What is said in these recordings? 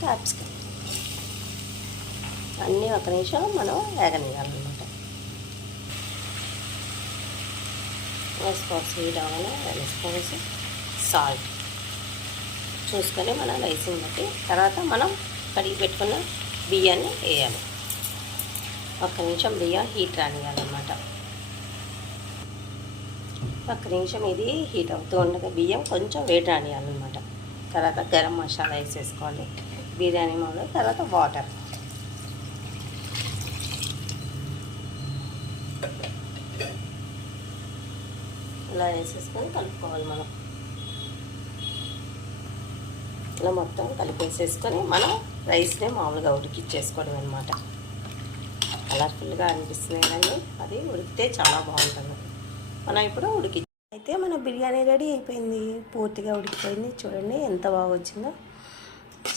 Capsicum అన్నీ ఒక నిమిషం మనం వేగనియాలన్నమాట. స్వీట్ అవగానే 2 స్పూన్స్ సాల్ట్ చూసుకొని మనం రైసింగ్ బట్టి తర్వాత మనం కడిగి పెట్టుకున్న బియ్యాన్ని వేయాలి. ఒక్క నిమిషం బియ్యం హీట్ రానియాలన్నమాట. ఒక్క నిమిషం ఇది హీట్ అవుతూ ఉండగా బియ్యం కొంచెం వేడి రానియాలన్నమాట. తర్వాత గరం మసాలా వేసేసుకోవాలి, బిర్యానీ మొదలు, తర్వాత వాటర్. ఇలా వేసేసుకొని కలుపుకోవాలి మనం. ఇలా మొత్తం కలిపేసేసుకొని మనం రైస్ని మామూలుగా ఉడికిచ్చేసుకోవడం అనమాట. కలర్ఫుల్గా అనిపిస్తుంది కానీ అది ఉడికితే చాలా బాగుంటుంది. మనం ఇప్పుడు అయితే మన బిర్యానీ రెడీ అయిపోయింది, పూర్తిగా ఉడికిపోయింది. చూడండి ఎంత బాగా వచ్చిందో,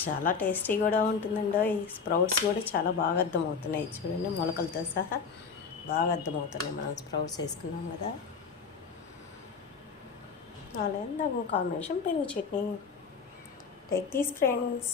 చాలా టేస్టీ కూడా ఉంటుందండి. ఈ స్ప్రౌట్స్ కూడా చాలా బాగా అర్థమవుతున్నాయి చూడండి, మొలకలతో సహా బాగా అర్థమవుతున్నాయి. మనం స్ప్రౌట్స్ వేసుకున్నాం కదా. అలాగే నాకు కాంబినేషన్ పెరుగు చట్నీ. Take these friends.